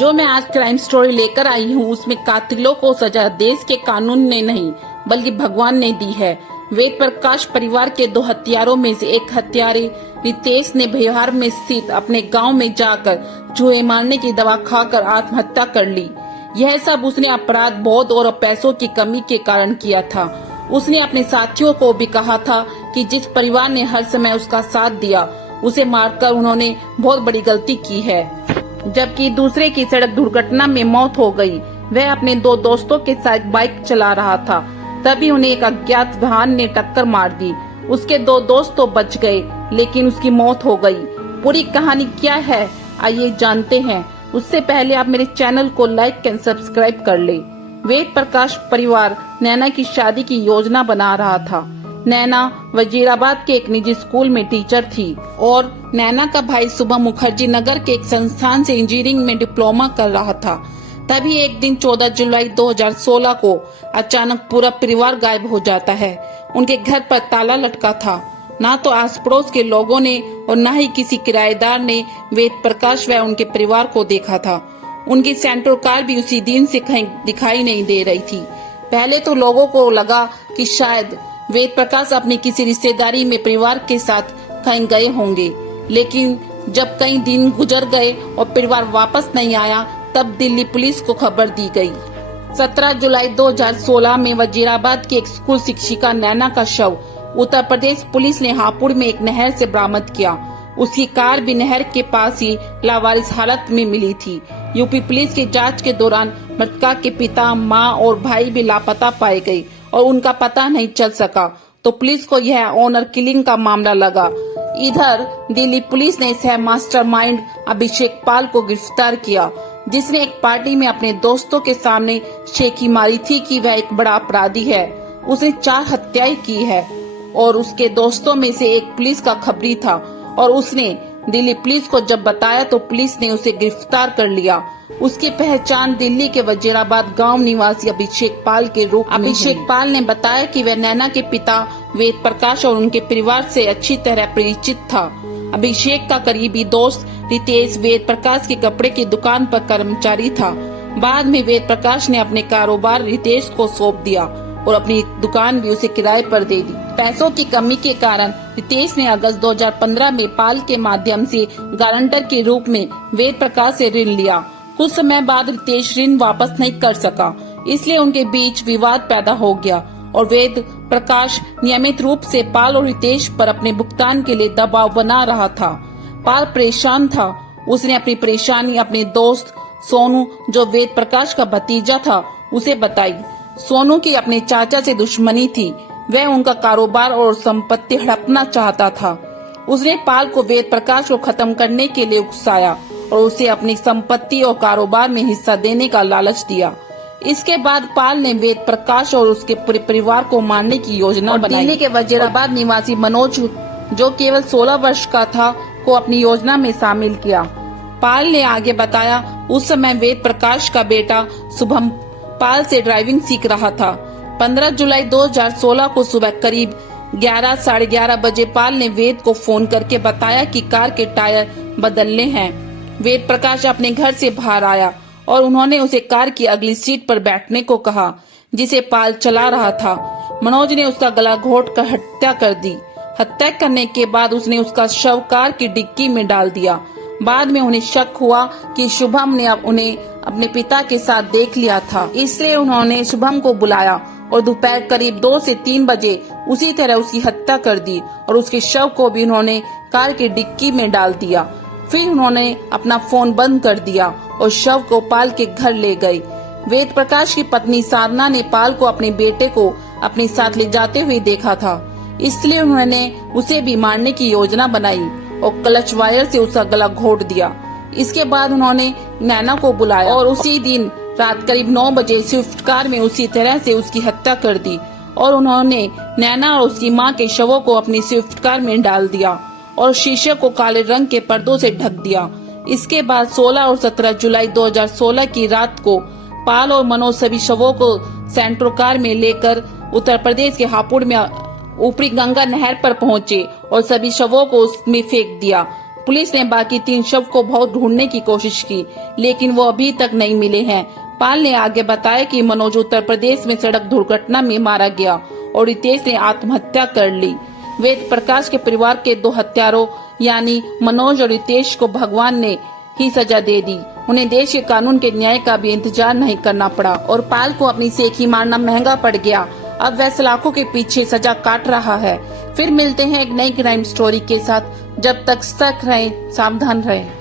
जो मैं आज क्राइम स्टोरी लेकर आई हूँ उसमें कातिलों को सजा देश के कानून ने नहीं बल्कि भगवान ने दी है। वेद प्रकाश परिवार के 2 हत्यारों में से एक हत्यारे रितेश ने बिहार में स्थित अपने गांव में जाकर चूहे मारने की दवा खाकर आत्महत्या कर ली। यह सब उसने अपराध बोध और पैसों की कमी के कारण किया था। उसने अपने साथियों को भी कहा था कि जिस परिवार ने हर समय उसका साथ दिया उसे मारकर उन्होंने बहुत बड़ी गलती की है। जबकि दूसरे की सड़क दुर्घटना में मौत हो गई। वह अपने 2 दोस्तों के साथ बाइक चला रहा था, तभी उन्हें एक अज्ञात वाहन ने टक्कर मार दी। उसके 2 दोस्त तो बच गए लेकिन उसकी मौत हो गई। पूरी कहानी क्या है आइए जानते हैं। उससे पहले आप मेरे चैनल को लाइक एंड सब्सक्राइब कर ले। वेद प्रकाश परिवार नैना की शादी की योजना बना रहा था। नैना वजीराबाद के एक निजी स्कूल में टीचर थी और नैना का भाई शुभम मुखर्जी नगर के एक संस्थान से इंजीनियरिंग में डिप्लोमा कर रहा था। तभी एक दिन 14 जुलाई 2016 को अचानक पूरा परिवार गायब हो जाता है। उनके घर पर ताला लटका था। ना तो आस पड़ोस के लोगों ने और न ही किसी किराएदार ने वेद प्रकाश व उनके परिवार को देखा था। उनकी सेंट्रो कार भी उसी दिन से कहीं दिखाई नहीं दे रही थी। पहले तो लोगों को लगा कि शायद वेद प्रकाश अपनी किसी रिश्तेदारी में परिवार के साथ कहीं गए होंगे, लेकिन जब कई दिन गुजर गए और परिवार वापस नहीं आया तब दिल्ली पुलिस को खबर दी गई। 17 जुलाई 2016 में वजीराबाद की एक स्कूल शिक्षिका नैना का शव उत्तर प्रदेश पुलिस ने हापुड़ में एक नहर से बरामद किया। उसकी कार भी नहर के पास ही लावारिस हालत में मिली थी। यूपी पुलिस की जांच के दौरान मृतका के पिता, मां और भाई भी लापता पाए गए और उनका पता नहीं चल सका, तो पुलिस को यह ऑनर किलिंग का मामला लगा। इधर दिल्ली पुलिस ने सह मास्टरमाइंड अभिषेक पाल को गिरफ्तार किया, जिसने एक पार्टी में अपने दोस्तों के सामने शेखी मारी थी कि वह एक बड़ा अपराधी है। उसने 4 हत्याएं की है और उसके दोस्तों में से एक पुलिस का खबरी था और उसने दिल्ली पुलिस को जब बताया तो पुलिस ने उसे गिरफ्तार कर लिया। उसकी पहचान दिल्ली के वजीराबाद गांव निवासी अभिषेक पाल के रूप में अभिषेक पाल ने बताया कि वह नैना के पिता वेद प्रकाश और उनके परिवार से अच्छी तरह परिचित था। अभिषेक का करीबी दोस्त रितेश वेद प्रकाश की कपड़े की दुकान पर कर्मचारी था। बाद में वेद प्रकाश ने अपने कारोबार रितेश को सौंप दिया और अपनी दुकान भी उसे किराए पर दे दी। पैसों की कमी के कारण रितेश ने अगस्त 2015 में पाल के माध्यम से गारंटर के रूप में वेद प्रकाश से ऋण लिया। कुछ समय बाद रितेश ऋण वापस नहीं कर सका, इसलिए उनके बीच विवाद पैदा हो गया और वेद प्रकाश नियमित रूप से पाल और रितेश पर अपने भुगतान के लिए दबाव बना रहा था। पाल परेशान था। उसने अपनी परेशानी अपने दोस्त सोनू, जो वेद प्रकाश का भतीजा था, उसे बताई। सोनू की अपने चाचा से दुश्मनी थी। वह उनका कारोबार और संपत्ति हड़पना चाहता था। उसने पाल को वेद प्रकाश को खत्म करने के लिए उकसाया और उसे अपनी संपत्ति और कारोबार में हिस्सा देने का लालच दिया। इसके बाद पाल ने वेद प्रकाश और उसके पूरे परिवार को मारने की योजना बनाई। दिल्ली के वजीराबाद निवासी मनोज, जो केवल 16 वर्ष का था, को अपनी योजना में शामिल किया। पाल ने आगे बताया, उस समय वेद प्रकाश का बेटा शुभम पाल से ड्राइविंग सीख रहा था। 15 जुलाई 2016 को सुबह करीब 11 साढ़े 11 बजे पाल ने वेद को फोन करके बताया कि कार के टायर बदलने हैं। वेद प्रकाश अपने घर से बाहर आया और उन्होंने उसे कार की अगली सीट पर बैठने को कहा, जिसे पाल चला रहा था। मनोज ने उसका गला घोट कर हत्या कर दी। हत्या करने के बाद उसने उसका शव कार की डिक्की में डाल दिया। बाद में उन्हें शक हुआ कि शुभम ने उन्हें अपने पिता के साथ देख लिया था, इसलिए उन्होंने शुभम को बुलाया और दोपहर करीब 2 से 3 बजे उसी तरह उसकी हत्या कर दी और उसके शव को भी उन्होंने कार की डिक्की में डाल दिया। फिर उन्होंने अपना फोन बंद कर दिया और शव को पाल के घर ले गए। वेद प्रकाश की पत्नी साधना ने पाल को अपने बेटे को अपने साथ ले जाते हुए देखा था, इसलिए उन्होंने उसे भी मारने की योजना बनाई और क्लच वायर से उसका गला घोट दिया। इसके बाद उन्होंने नैना को बुलाया और उसी दिन रात करीब 9 बजे स्विफ्ट कार में उसी तरह से उसकी हत्या कर दी और उन्होंने नैना और उसकी मां के शवों को अपनी स्विफ्ट कार में डाल दिया और शीशे को काले रंग के पर्दों से ढक दिया। इसके बाद 16 और 17 जुलाई 2016 की रात को पाल और मनोज सभी शवों को सेंट्रो कार में लेकर उत्तर प्रदेश के हापुड़ में ऊपरी गंगा नहर पर पहुंचे और सभी शवों को उसमें फेंक दिया। पुलिस ने बाकी 3 शव को बहुत ढूंढने की कोशिश की, लेकिन वो अभी तक नहीं मिले हैं। पाल ने आगे बताया कि मनोज उत्तर प्रदेश में सड़क दुर्घटना में मारा गया और रितेश ने आत्महत्या कर ली। वेद प्रकाश के परिवार के 2 हत्यारों यानी मनोज और रितेश को भगवान ने ही सजा दे दी। उन्हें देश के कानून के न्याय का भी इंतजार नहीं करना पड़ा और पाल को अपनी सेखी मारना महंगा पड़ गया। अब वह सलाखों के पीछे सजा काट रहा है। फिर मिलते हैं एक नई क्राइम स्टोरी के साथ। जब तक सतर्क रहें, सावधान रहें।